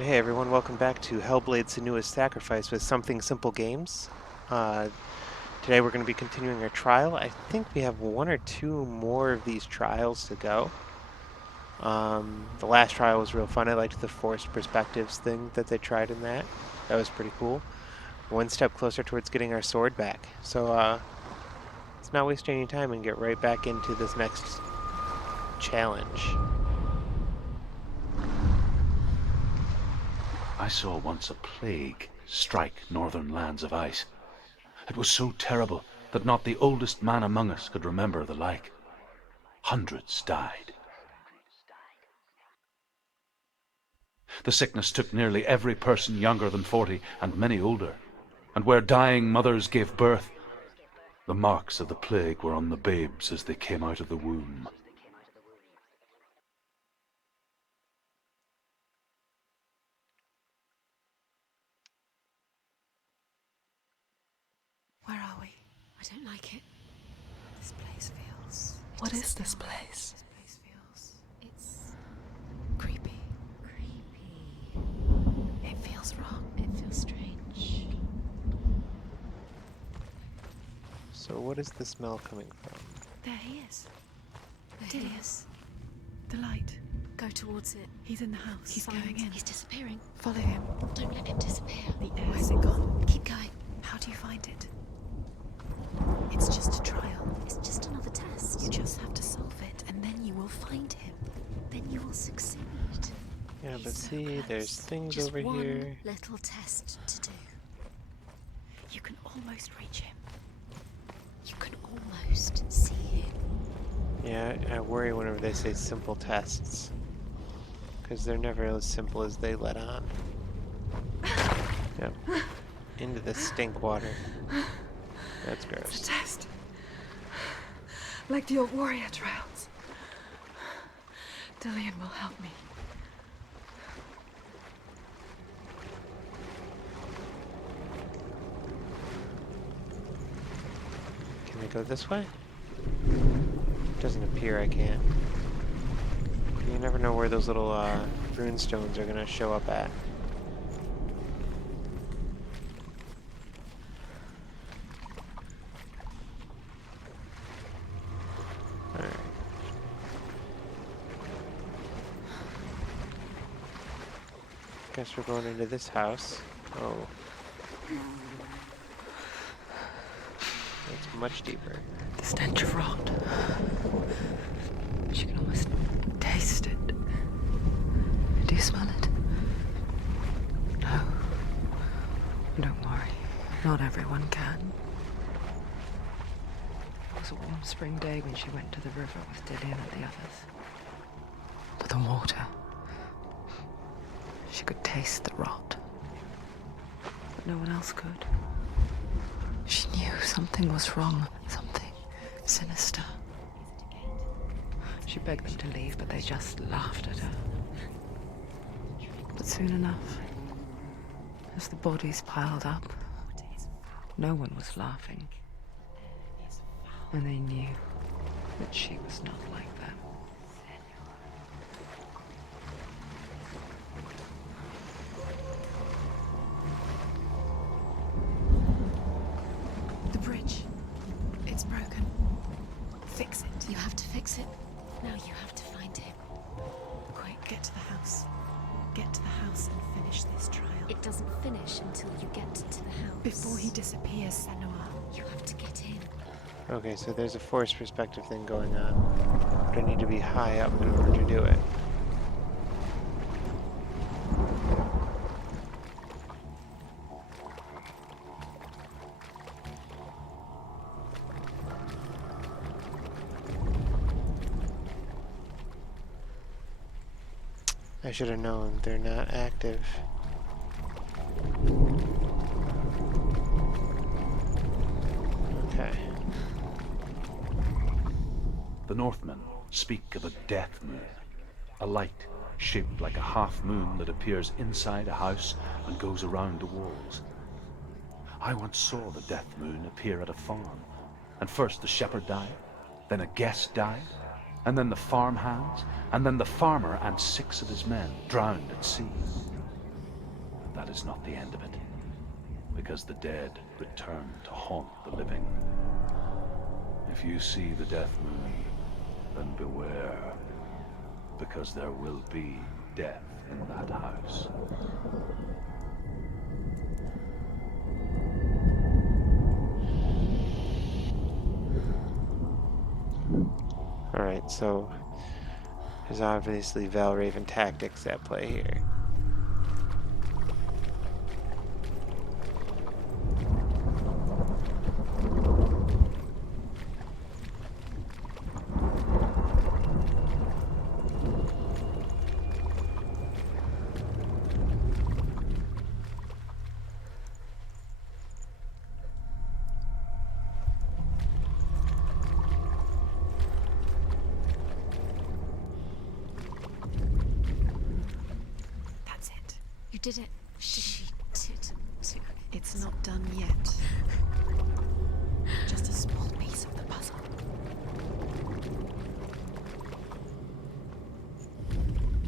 Alright, hey everyone, welcome back to Hellblade Senua's Sacrifice with Something Simple Games. Today we're going to be continuing our trial. I think we have one or two more of these trials to go. The last trial was real fun. I liked the forced perspectives thing that they tried in that. That was pretty cool. One step closer towards getting our sword back. So, let's not waste any time and get right back into this next challenge. I saw once a plague strike northern lands of ice. It was so terrible that not the oldest man among us could remember the like. Hundreds died. The sickness took nearly every person younger than 40 and many older. And where dying mothers gave birth, the marks of the plague were on the babes as they came out of the womb. Where are we? I don't like it. This place feels... What is this place? This place feels... It's... creepy. It feels wrong. It feels strange. So what is the smell coming from? There he is. There he is. The light. Go towards it. He's in the house. He's going in. He's disappearing. Follow him. Don't let him disappear. The air. Where's it gone? Keep going. How do you find it? It's just a trial. It's just another test. You just have to solve it, and then you will find him. Then you will succeed. Yeah, but He's so see, close. there's things Just over one here. little test to do. You can almost reach him. You can almost see him. Yeah, I worry whenever they say simple tests. Because they're never as simple as they let on. Yep. Into the stink water. That's It's a gross. test. Like the old warrior trials. Dillian will help me. Can I go this way? Doesn't appear I can. You never know where those little rune stones are gonna show up at. Alright. Guess we're going into this house. Oh. It's much deeper. The stench of rot. She can almost taste it. Do you smell it? No. Don't worry. Not everyone can. It was a warm spring day when she went to the river with Dillian and the others. But the water... She could taste the rot. But no one else could. She knew something was wrong. Something sinister. She begged them to leave, but they just laughed at her. But soon enough, as the bodies piled up, no one was laughing. And they knew that she was not like them. The bridge. It's broken. Fix it. You have to fix it. Now you have to find him. Quick, get to the house. Get to the house and finish this trial. It doesn't finish until you get to the house. Before he disappears, Senua. You have to get in. Okay, so there's a forced perspective thing going on. But I need to be high up in order to do it. I should have known they're not active. Okay. The Northmen speak of a death moon, a light shaped like a half moon that appears inside a house and goes around the walls. I once saw the death moon appear at a farm, and first the shepherd died, then a guest died, and then the farm hands, and then the farmer and 6 of his men drowned at sea. But that is not the end of it, because the dead return to haunt the living. If you see the Death Moon, then beware, because there will be death in that house. Alright, so there's obviously Valraven tactics at play here. That's it. You did it. She did too. It's not done yet. Just a small piece of the puzzle.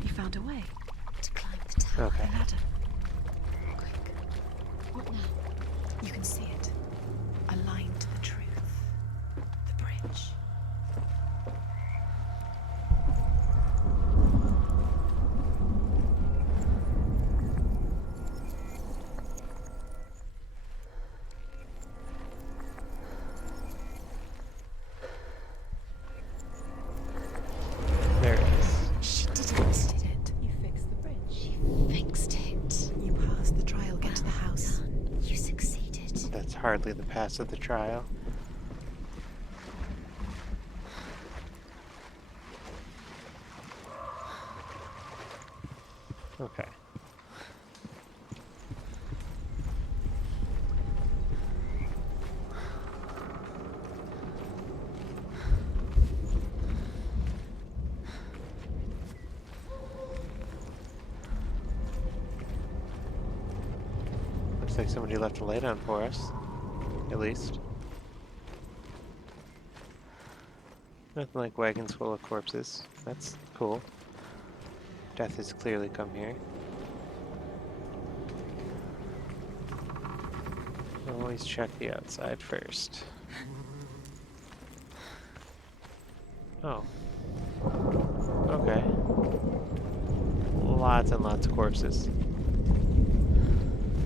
You found a way to climb the tower Okay. ladder. Quick. What now? You can see it. A line to the truth. The bridge. There it is. She did it. You fixed the bridge. She fixed it. You passed the trial. Get to the house. You succeeded. That's hardly the pass of the trial. Okay. Looks like somebody left a laydown for us, at least. Nothing like wagons full of corpses. That's cool. Death has clearly come here. Always check the outside first. Oh. Okay. Lots and lots of corpses.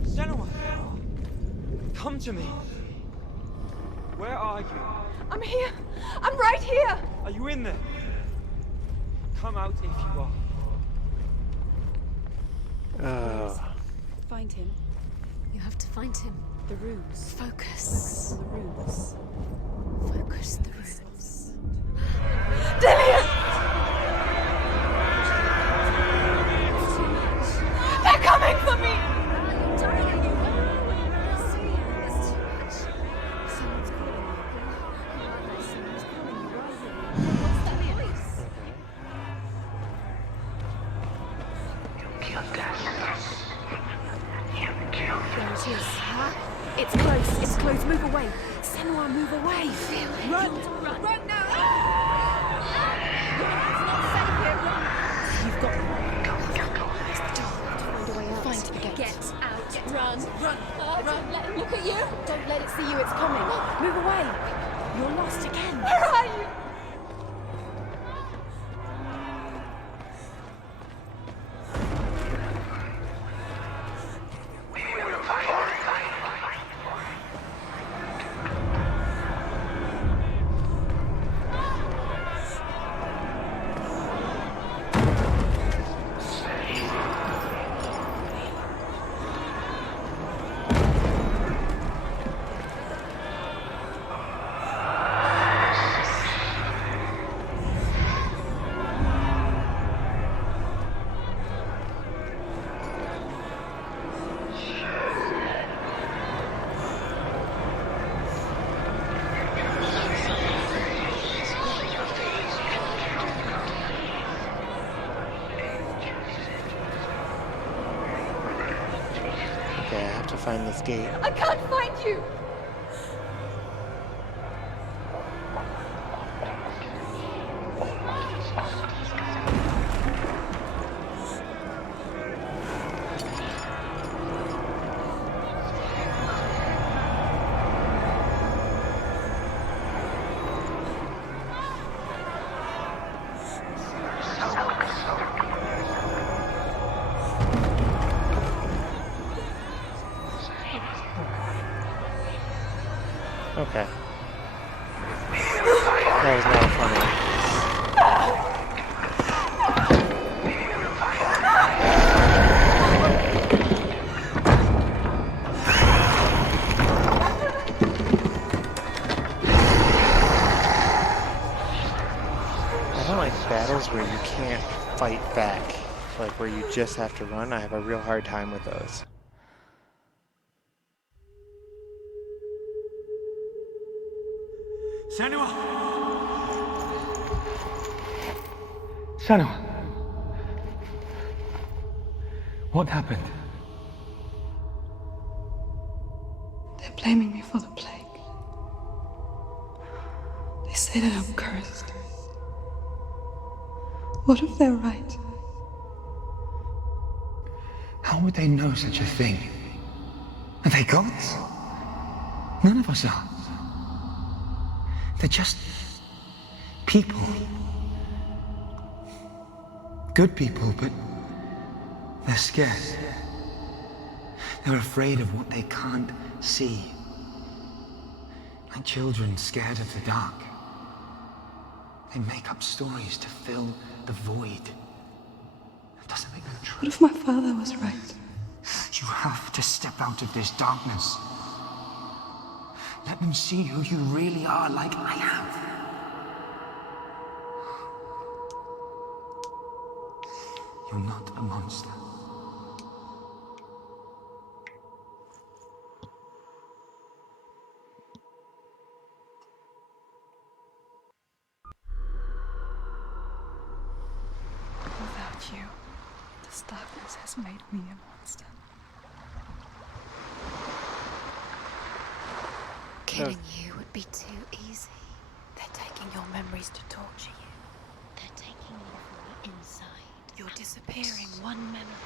Senua! Come to me! Where are you? I'm here! I'm right here! Are you in there? Come out if you are. Oh. Find him. You have to find him. The runes. Focus. The runes. Focus the runes. Dillian! They're coming for me! There it is. It's close. It's close. Move away. Senua, move away. Run! Run now! It's not safe here. Run! You've got Where's the door? Find a way out. Find the gate. Get out. Run. Run! Don't let him look at you. Don't let it see you. It's coming. Move away. You're lost again. Where are you? Okay, I have to find this gate. I can't find you! Okay. That was not funny. I don't like battles where you can't fight back. Like where you just have to run. I have a real hard time with those. Senua! Senua! What happened? They're blaming me for the plague. They say that I'm cursed. What if they're right? How would they know such a thing? Are they gods? None of us are. They're just people. Good people, but they're scared. They're afraid of what they can't see. Like children scared of the dark. They make up stories to fill the void. That doesn't make them true. What if my father was right? You have to step out of this darkness. Let them see who you really are, like I have. You're not a monster. Without you, this darkness has made me a monster. Killing you would be too easy. They're taking your memories to torture you. They're taking you from the inside. You're disappearing one memory.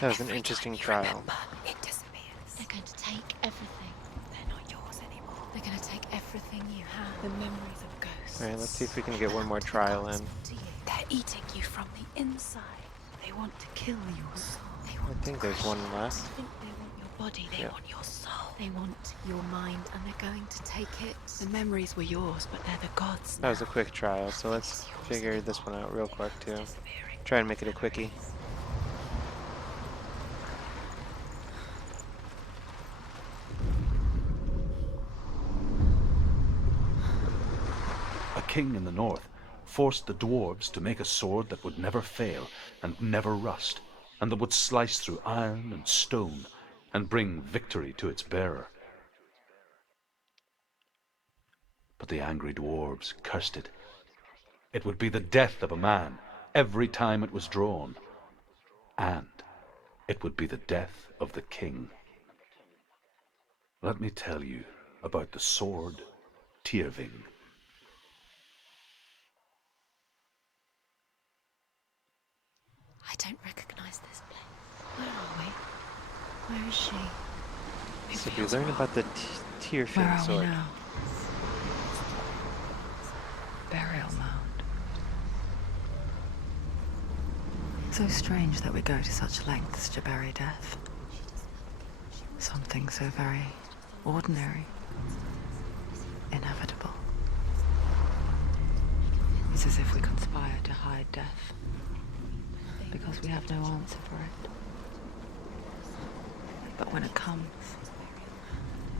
That was an Every interesting time you trial. remember, it disappears. They're going to take everything. They're not yours anymore. They're going to take everything you have. The memories of ghosts. Alright, let's see if we can get one more trial in. To you. They're eating you from the inside. They want to kill your soul. They I want think to there's one left. I think they want your body. They Yeah. want your soul. They want your mind and they're going to take it. The memories were yours, but they're the gods That was a now. quick trial, so let's figure this one out real quick too. Try and make it a quickie. A king in the north forced the dwarves to make a sword that would never fail and never rust, and that would slice through iron and stone and bring victory to its bearer. But the angry dwarves cursed it. It would be the death of a man every time it was drawn, and it would be the death of the king. Let me tell you about the sword Tyrving. I don't recognize this place. Where are we? Where is she? It So we feels learned wrong. about the Where Tyrfing are we sword. now? Burial mound. So strange that we go to such lengths to bury death. Something so very ordinary, inevitable. It's as if we conspire to hide death, because we have no answer for it. But when it comes,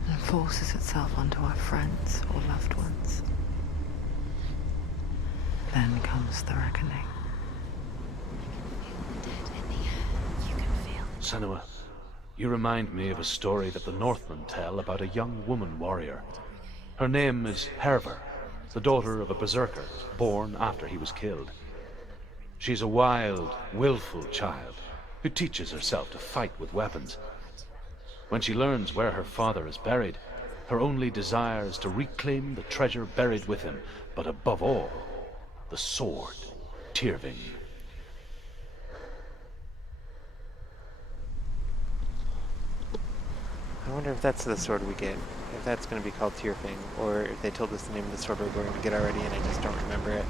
and forces itself onto our friends or loved ones, then comes the reckoning. Dead in the air. You can feel it. Senua, you remind me of a story that the Northmen tell about a young woman warrior. Her name is Herver, the daughter of a berserker born after he was killed. She's a wild, willful child who teaches herself to fight with weapons. When she learns where her father is buried, her only desire is to reclaim the treasure buried with him, but above all, the sword, Tyrving. I wonder if that's the sword we get. If that's going to be called Tyrfing, or if they told us the name of the sword we're going to get already and I just don't remember it.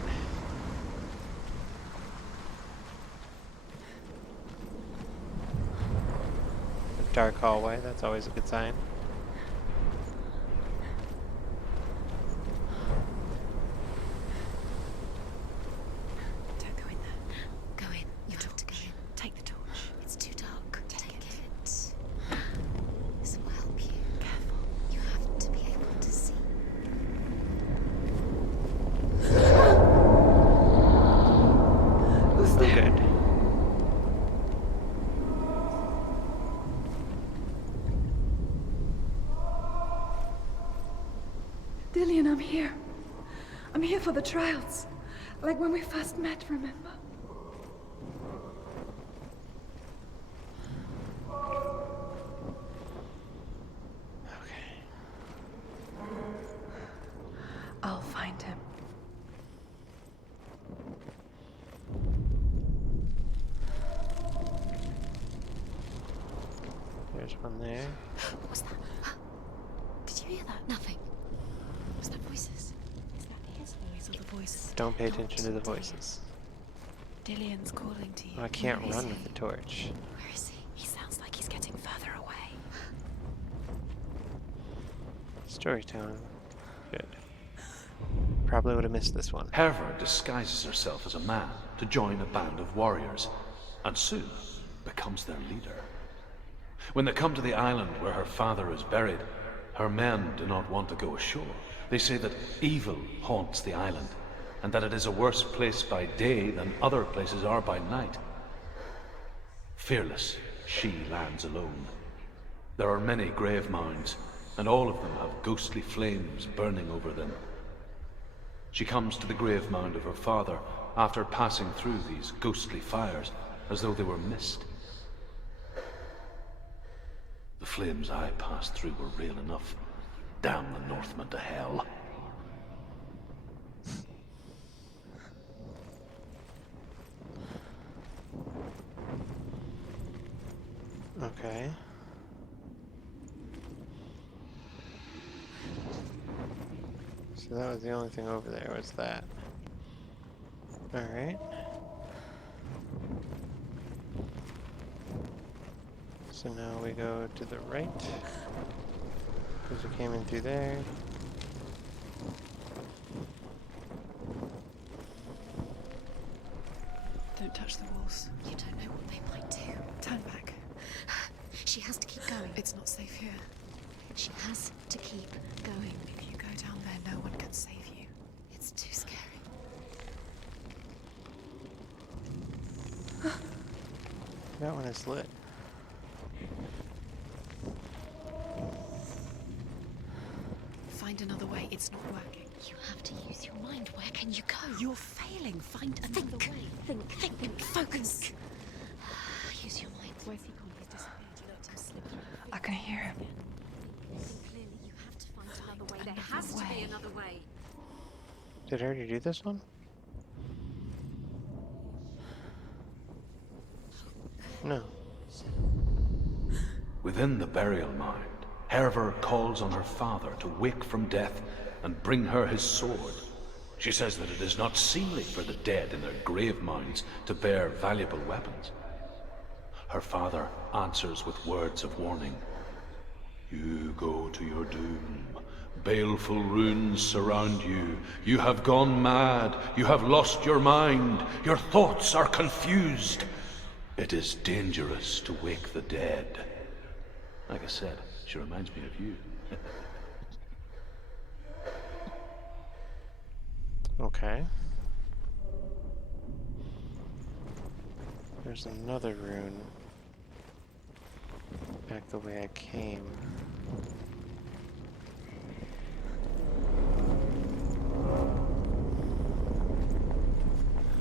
A dark hallway, that's always a good sign. Dillian, I'm here. I'm here for the trials. Like when we first met, remember? Okay. I'll find him. There's one there. What was that? Did you hear that? Nothing. Was that voices? Is that his voice or the voice? Don't pay attention to the voices. Dillian's calling to you. I can't Where is run he? with the torch. Where is he? He sounds like he's getting further away. Storytelling. Good. Probably would have missed this one. Herver disguises herself as a man to join a band of warriors, and soon becomes their leader. When they come to the island where her father is buried, her men do not want to go ashore. They say that evil haunts the island, and that it is a worse place by day than other places are by night. Fearless, she lands alone. There are many grave mounds, and all of them have ghostly flames burning over them. She comes to the grave mound of her father after passing through these ghostly fires, as though they were mist. The flames I passed through were real enough. Damn the Northmen to hell. Okay. So that was the only thing over there, was that. Alright. So now we go to the right. Because we came in through there. Don't touch the walls. You don't know what they might do. Turn back. She has to keep going. It's not safe here. She has to keep going. If you go down there, no one can save you. It's too scary. That one is lit. Find another way. It's not working. You have to use your mind. Where can you go? You're failing. Find another way. Think. Focus. Use your mind. Where's he gone? He's disappeared. You let him slip through. I can hear him. Think clearly. You have to find another way. There has to be another way. Did I already do this one? No. Within the burial mound, Herver calls on her father to wake from death and bring her his sword. She says that it is not seemly for the dead in their grave mounds to bear valuable weapons. Her father answers with words of warning. You go to your doom. Baleful runes surround you. You have gone mad. You have lost your mind. Your thoughts are confused. It is dangerous to wake the dead. Like I said, she reminds me of you. Okay. There's another rune. Back the way I came.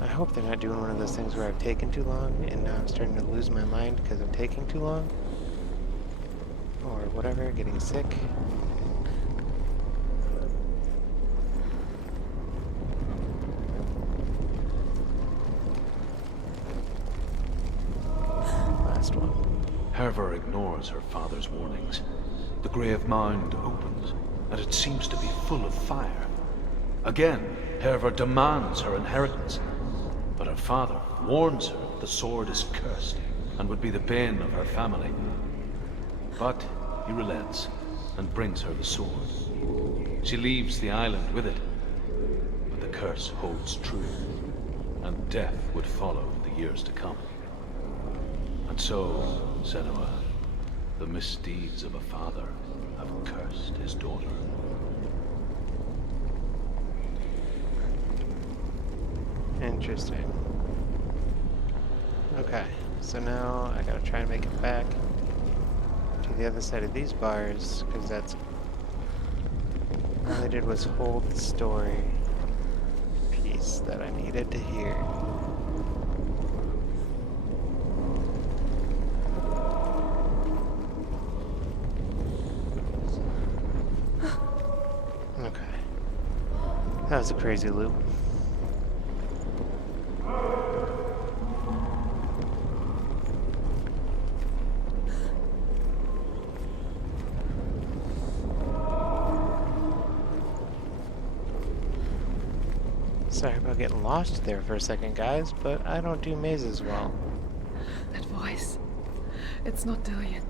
I hope they're not doing one of those things where I've taken too long and now I'm starting to lose my mind because I'm taking too long. Or whatever, getting sick. Last one. Herver ignores her father's warnings. The grave mound opens, and it seems to be full of fire. Again, Herver demands her inheritance, but her father warns her the sword is cursed and would be the bane of her family. But he relents and brings her the sword. She leaves the island with it, but the curse holds true, and death would follow in the years to come. And so, Senua, the misdeeds of a father have cursed his daughter. Interesting. Okay, so now I gotta try and make it back to the other side of these bars, because that's All I did was hold the story piece that I needed to hear. Okay. That was a crazy loop. Sorry about getting lost there for a second, guys, but I don't do mazes well. That voice. It's not Dillian.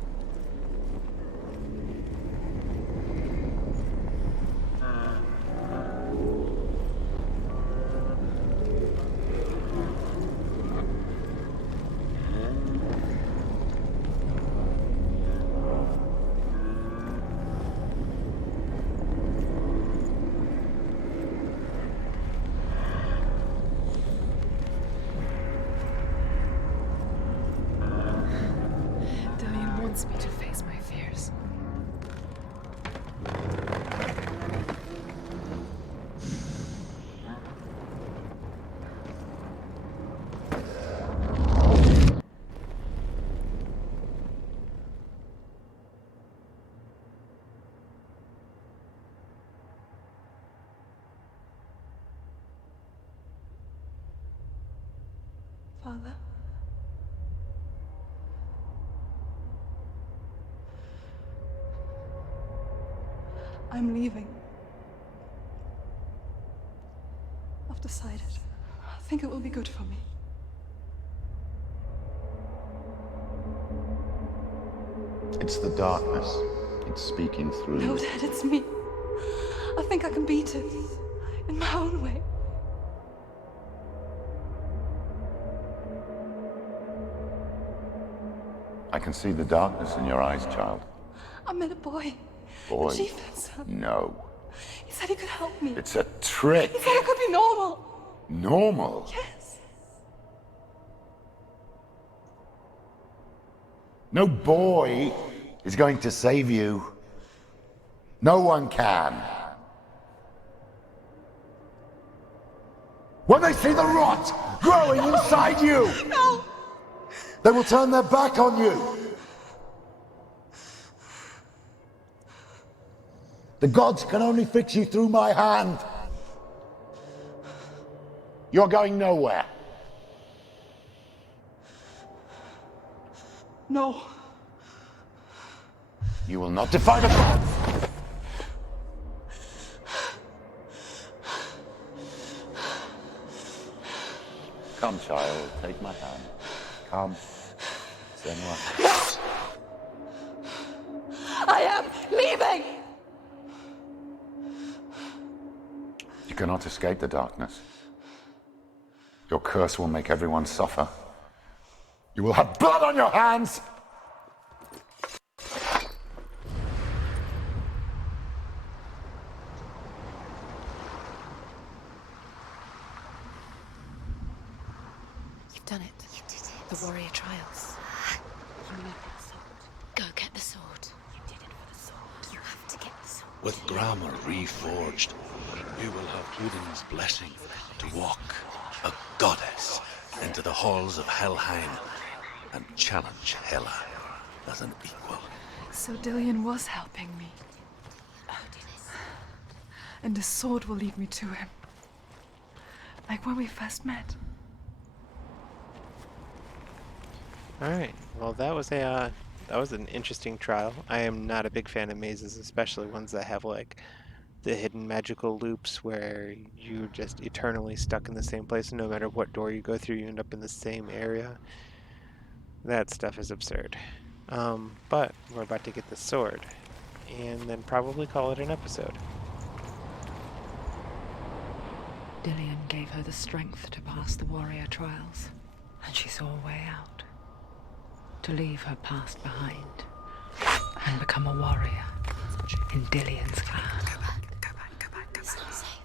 Dillian wants me to face my fears. Father? I'm leaving. I've decided. I think it will be good for me. It's the darkness. It's speaking through No, you. Dad, it's me. I think I can beat it. In my own way. I can see the darkness in your eyes, child. I met a boy. Boy. The chief and son. No. He said he could help me. It's a trick. He said I could be normal. Normal. Yes. No boy is going to save you. No one can. When they see the rot growing inside you, No! they will turn their back on you. The gods can only fix you through my hand. You're going nowhere. No. You will not defy the gods. Come, child, take my hand. Come. Senua. I am leaving! You cannot escape the darkness. Your curse will make everyone suffer. You will have blood on your hands! You've done it. You did it. The warrior trials. You need that sword. Go get the sword. You did it for the sword. You have to get the sword. With grammar reforged, you will have Udin's blessing to walk, a goddess, into the halls of Helheim and challenge Hela as an equal. So Dillian was helping me. And the sword will lead me to him. Like when we first met. All right. Well, that was an interesting trial. I am not a big fan of mazes, especially ones that have like the hidden magical loops where you're just eternally stuck in the same place, and no matter what door you go through, you end up in the same area. That stuff is absurd. But we're about to get the sword, and then probably call it an episode. Dillian gave her the strength to pass the warrior trials, and she saw a way out. To leave her past behind and become a warrior in Dillian's clan. It's not safe.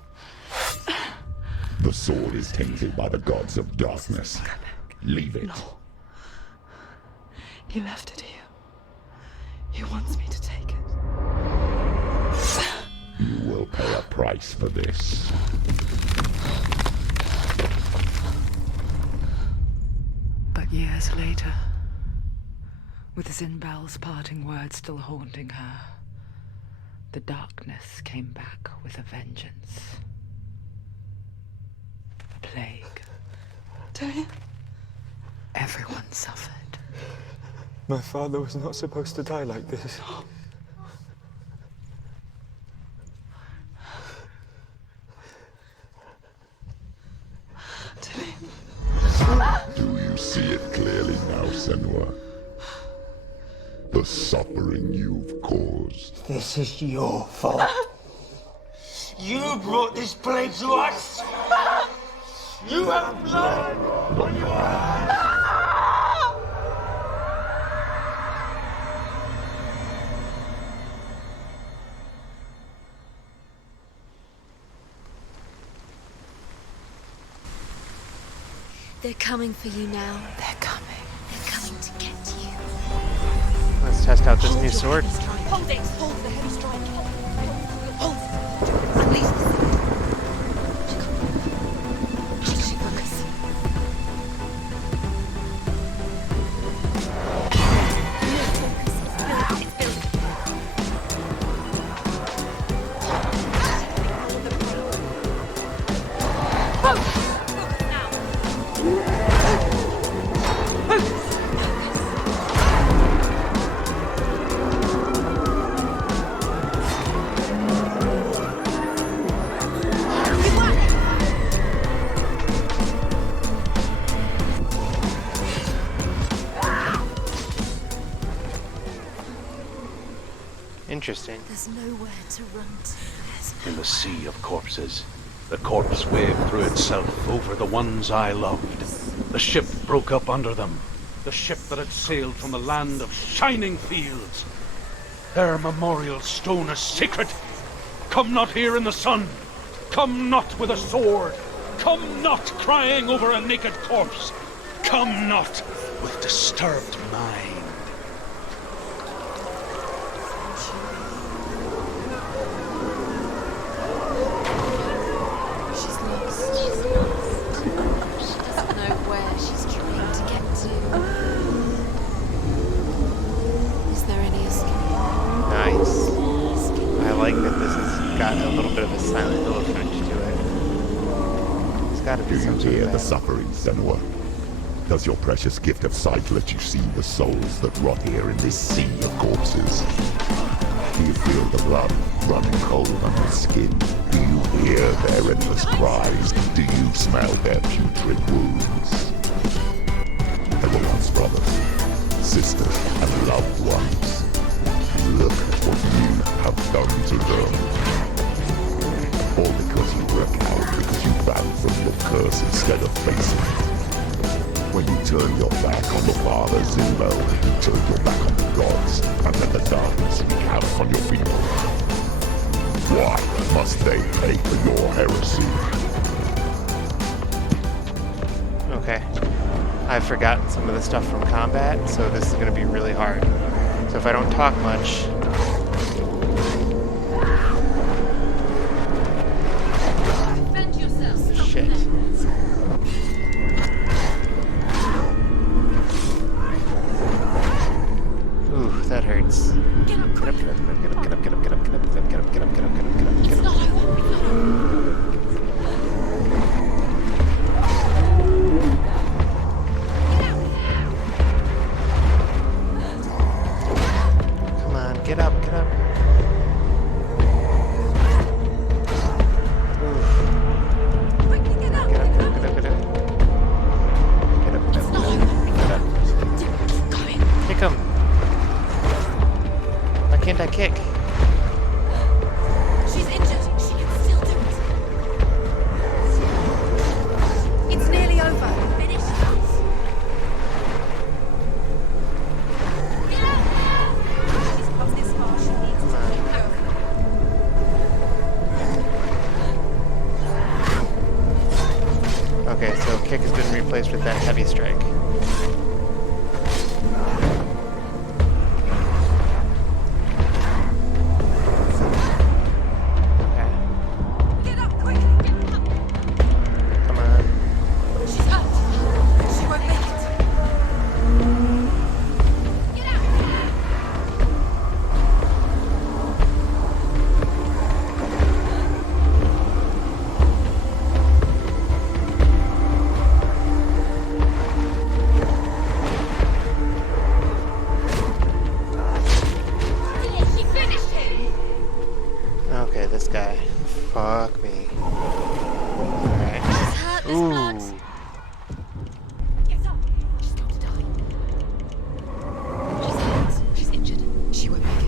The sword is tainted by the gods of darkness. Leave it. No. He left it here. He wants me to take it. You will pay a price for this. But years later, with Zinbal's parting words still haunting her, the darkness came back with a vengeance. A plague. Tony? Everyone suffered. My father was not supposed to die like this. Do you see it clearly now, Senua? The suffering you've caused. This is your fault. You brought this plague to us! You have blood on your hands! They're coming for you now. They're coming. They're coming to get you. Let's test out this new sword. Hold it! Hold the heavy strike. Hold it. Release this. How does she focus? Interesting. There's nowhere to run to. In the sea of corpses, the corpse waved through itself over the ones I loved. The ship broke up under them. The ship that had sailed from the land of shining fields. Their memorial stone is sacred. Come not here in the sun. Come not with a sword. Come not crying over a naked corpse. Come not with disturbed mind. She's lost. She's lost. She doesn't know where she's trying to get to. Is there any escape? Nice. I like that this has got a little bit of a Silent Hill effect to it. It's gotta be Do you something hear bad. the suffering, Senua? Does your precious gift of sight let you see the souls that rot here in this sea of corpses? Do you feel the blood running cold on your skin? Do you hear their endless cries? Do you smell their putrid wounds? They were once brothers, sisters, and loved ones. Look at what you have done to them. All because you were a coward, because you ran from your curse instead of facing it. When you turn your back on the Father, Zimbo, you turn your back on the gods, and let the darkness wreak havoc on your people. Why must they pay for your heresy? Okay. I've forgotten some of the stuff from combat, so this is going to be really hard. So if I don't talk much... Defend yourself. Shit. Ooh, that hurts. Get up, quick. Get up, get up, get up, get up, get up, get up, get up, get up, get up, get up, get up, get up, get It's up. not over. It's not over. Come on, get up, get up. Quickly get up. Get up, get up, get up, get up. Get up, get up, get up. Get up. Keep going. Kick him. Why can't I kick? She's injured. She can still do it. It's nearly over. Finish it. Get up. She's come this far. She needs to let go. Okay, so kick has been replaced with that heavy strike. this guy. Fuck me. Alright. Ooh. Get up! She's going to die. She's hurt. She's injured. She won't make it.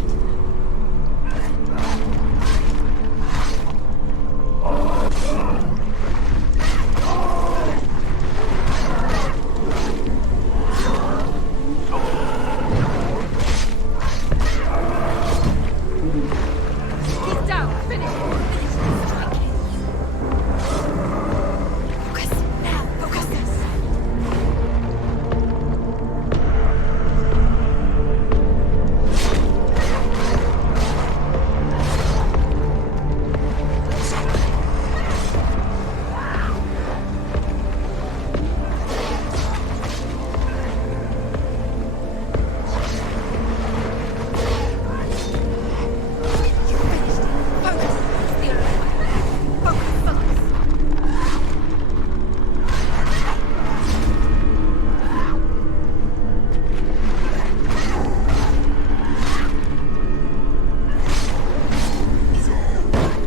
He's down. Finish. Focus. Now. Focus.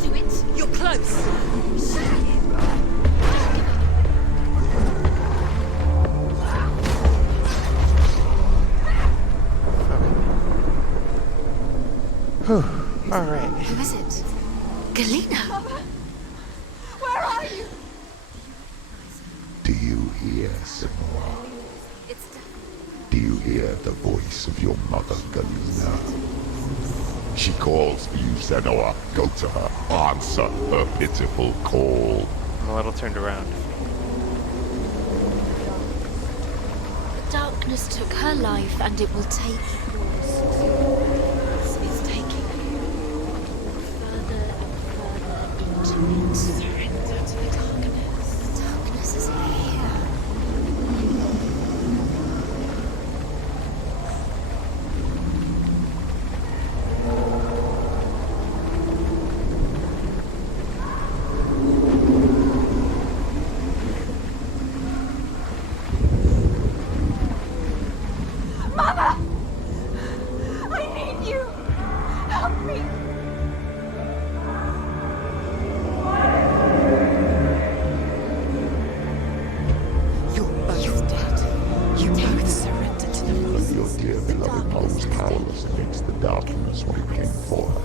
Do it. You're close. Whew. Alright. Who is it? Galena. Where are you? Do you hear, Senua? Do you hear the voice of your mother, Galena? She calls for you, Senua. Go to her. Answer her pitiful call. I'm a little turned around. Darkness took her life, and it will take yours. It's taking you further and further into it. Surrender to the darkness. Darkness is here. Mother! I need you! Help me! You're both dead. You both surrendered to the And your dear beloved mother was powerless against the darkness when it came for her.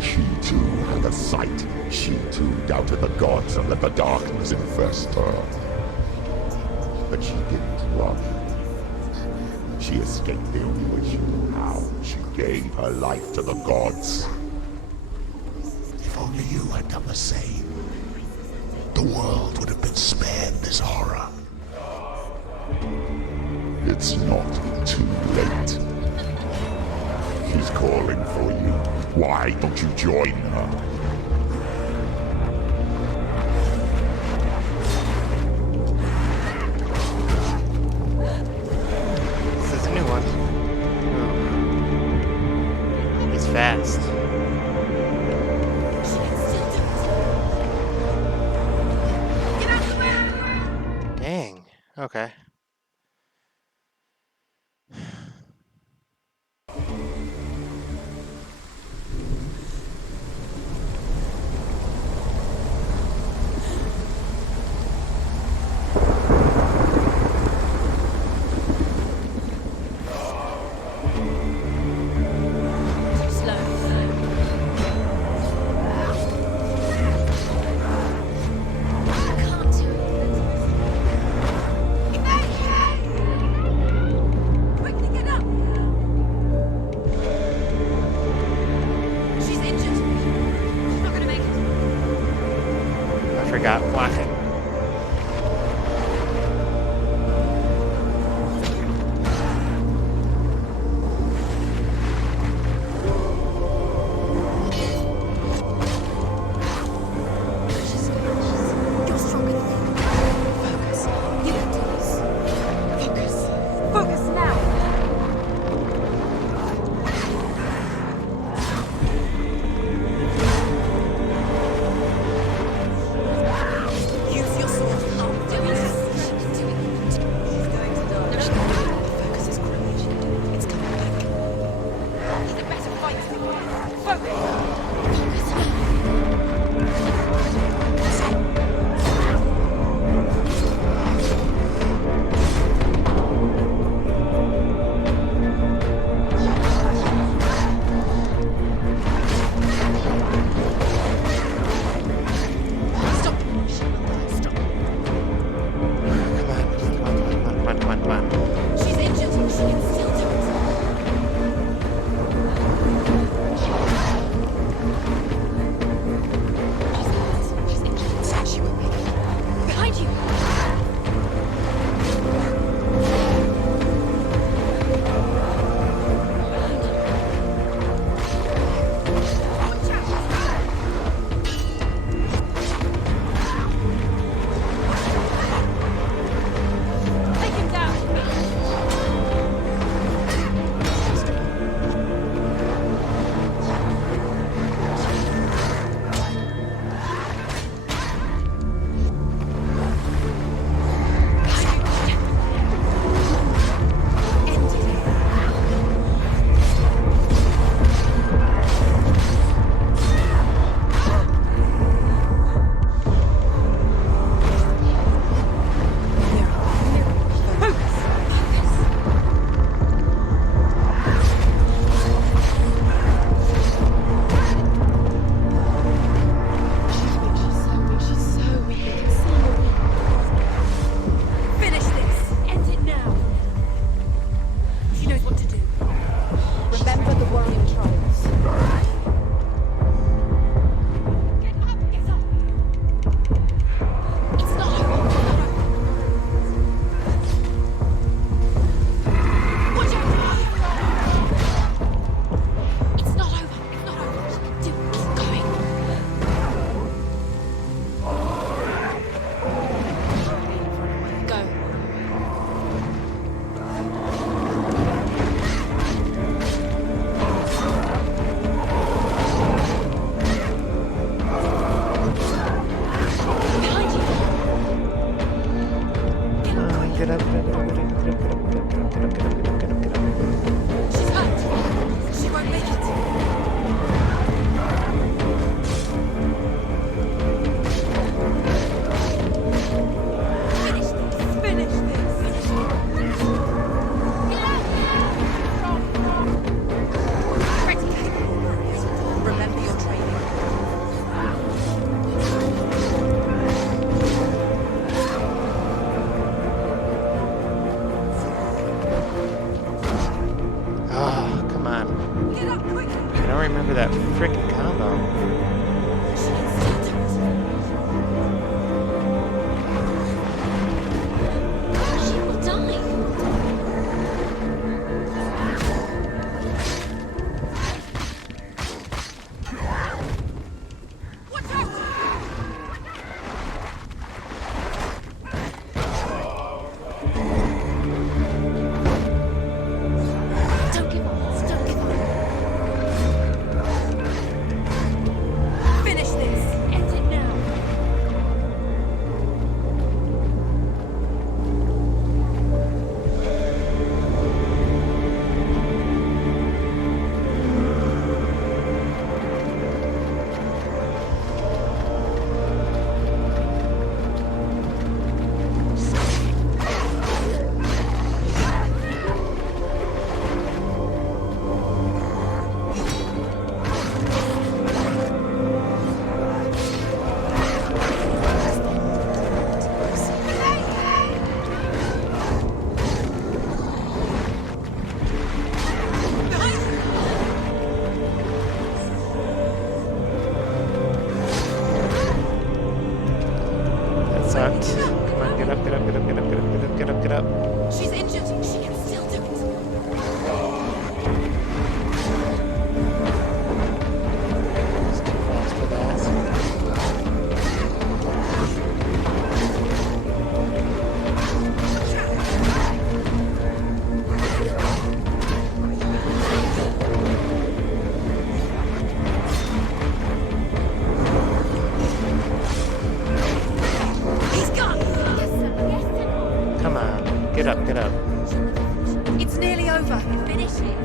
She too had a sight. She too doubted the gods and let the darkness infest her. But she didn't run. She escaped the only way she knew how. She gave her life to the gods. If only you had done the same, the world would have been spared this horror. It's not too late. She's calling for you. Why don't you join her? This is a new one. Oh. He's fast. Dang. Okay. Forgot why. You're stronger than me. Focus. You can do this. Focus. Focus now! Use your sword. Oh, do it. Do it. He's going to die. No, no. Focus is courage. It's coming back. He's a better fighter than you. Focus. on. I don't remember that frickin' combo. She will die. Don't give up. Don't give up. Finish this. End it now. That sucked. Come on, get up, get up, get up, get up, get up, get up, get up, get up. She's injured. She can still do it. It's too fast for that. He's gone. Yes, sir. Yes, sir. Come on, get up, get up. It's nearly over. Finish it.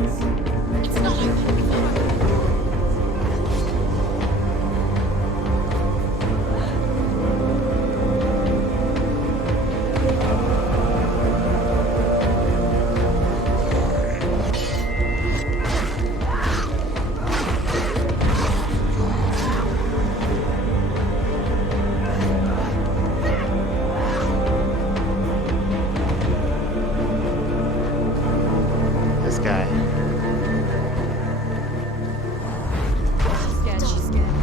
It's not over. It's over. This guy. She's scared. She's scared.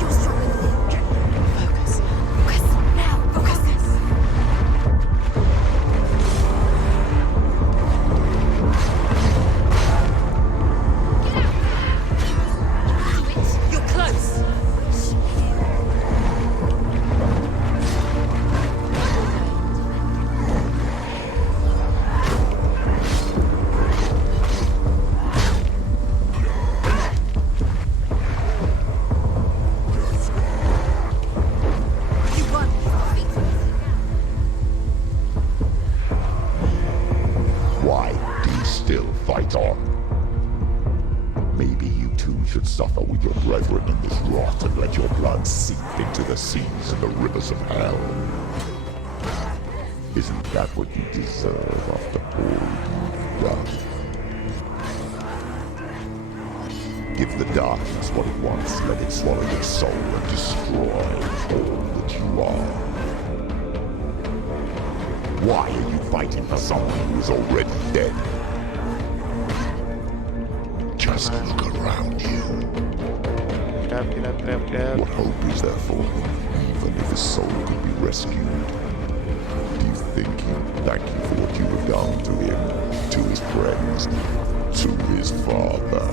You're stronger than him. Focus. Focus. Now. Focus. You're close. You won. Why do you still fight on? Maybe you too should suffer with your brethren in this rot and let your blood seep into the seas and the rivers of hell. Isn't that what you deserve after all you've done? Give the darkness what it wants, let it swallow your soul and destroy all that you are. Why are you fighting for someone who is already dead? Just look around you. Get up, get up, get up, get up. What hope is there for him, even if his soul could be rescued? Do you think he'll thank you for what you have done to him, to his friends, to his father?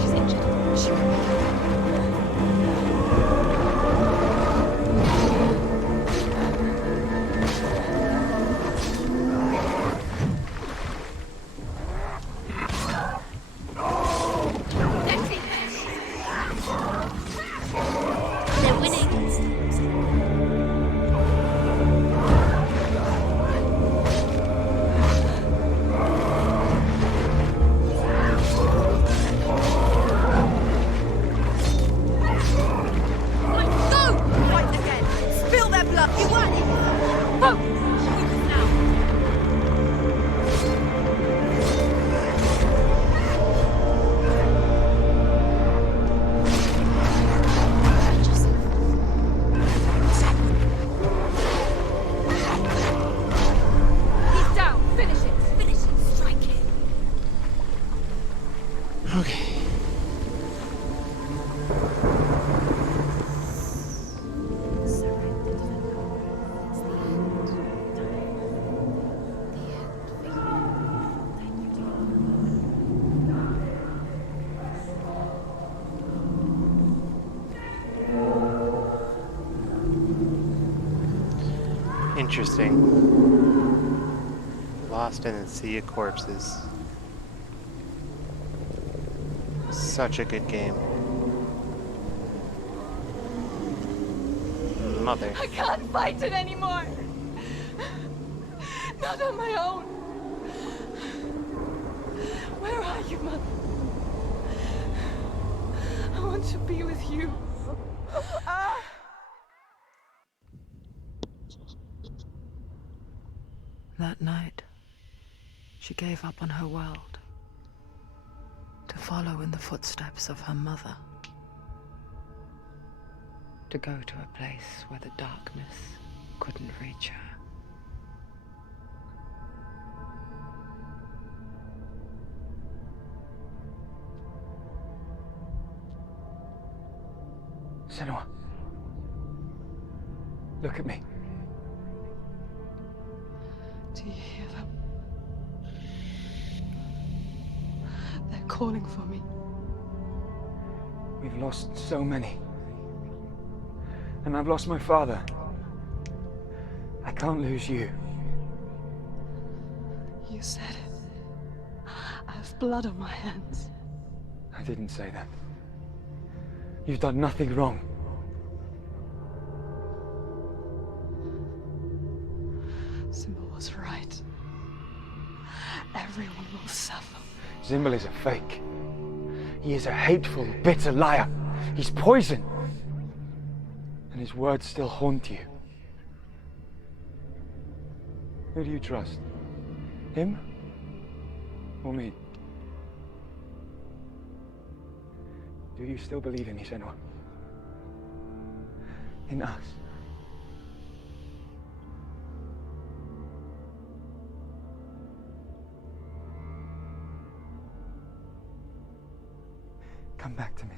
She's injured. She Okay. Interesting. Lost in a sea of corpses. Such a good game. Mother. I can't fight it anymore. Not on my own. Where are you, Mother? I want to be with you. That night, she gave up on her world to follow in the footsteps of her mother, to go to a place where the darkness couldn't reach her. Senua. Look at me. Do you hear them? They're calling for me. We've lost so many. And I've lost my father. I can't lose you. You said it. I have blood on my hands. I didn't say that. You've done nothing wrong. Symbol was right. Everyone will suffer. Zimbel is a fake. He is a hateful, bitter liar. He's poison. And his words still haunt you. Who do you trust? Him? Or me? Do you still believe in me, Senua? In us? Come back to me.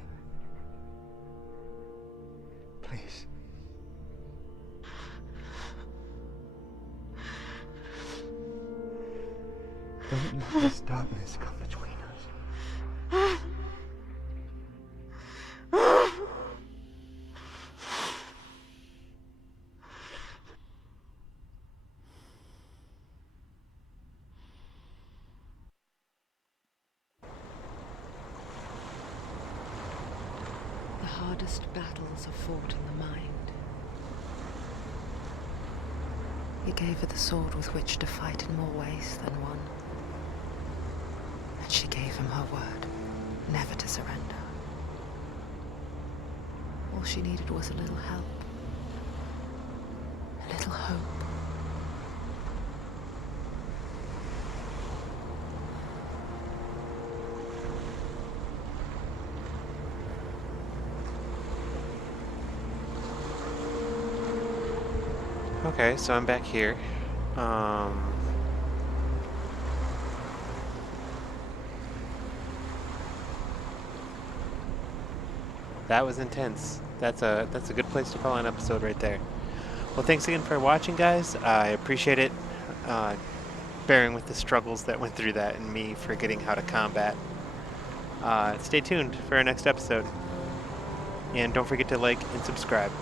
Please. Don't let this darkness come between us. The hardest battles are fought in the mind. He gave her the sword with which to fight in more ways than one. And she gave him her word, never to surrender. All she needed was a little help, a little hope. Okay, so I'm back here. That was intense. That's a good place to call an episode right there. Well, thanks again for watching, guys. I appreciate it. Bearing with the struggles that went through that and me forgetting how to combat. Stay tuned for our next episode. And don't forget to like and subscribe.